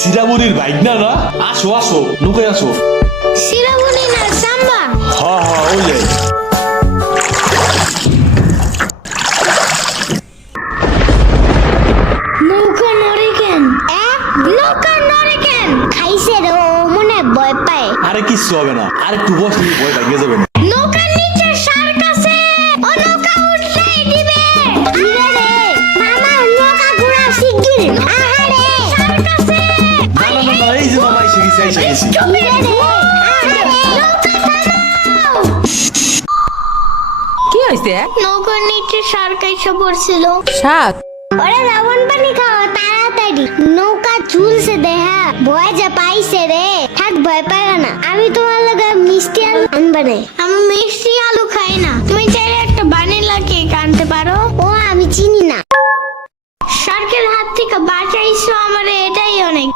সিরামনির bike না না? আসো আসো, নৌকায় আসো। শিরামণি না সাম্বা। হ্যাঁ হ্যাঁ, ওই যাই। নৌকা নড়ে কেন? নৌকা নড়ে কেন? খাইছে রে, ও মনে ভয় পায়। আরে কিচ্ছু হবে না, আর একটু বসলে ভয় ভাঙিয়ে যাবে না। নৌকার নিচে শার্ক আছে, ও নৌকা উঠতেই দিবে। দিবে রে মামা, নৌকা ঘোরা শিগগির। আহারে শার্ক আছে। না না না না, এই যে মামা এসে গেছি, এসে গেছি। দিবে রে, আহারে নৌকা থামাও। কি হয়েছে? নৌকার নিচে শার্ক এসে পড়ছিল। শাক? ওরে লবণ পানি খাও তাড়াতাড়ি, নৌকা ঝুলছে দেহা, ভয় যে পাইছে রে। থাক, ভয় পাবে না, আমি তোমার লগে মিষ্টি আলু আনবা রে। আমি মিষ্টি আলু খাই না, তুমি চাইলে একটা ভ্যানিলা কেক আনতে পারো। ও আমি চিনি না। শার্কের হাত থেকে বাঁচাইছো আমারে, এটাই অনেক।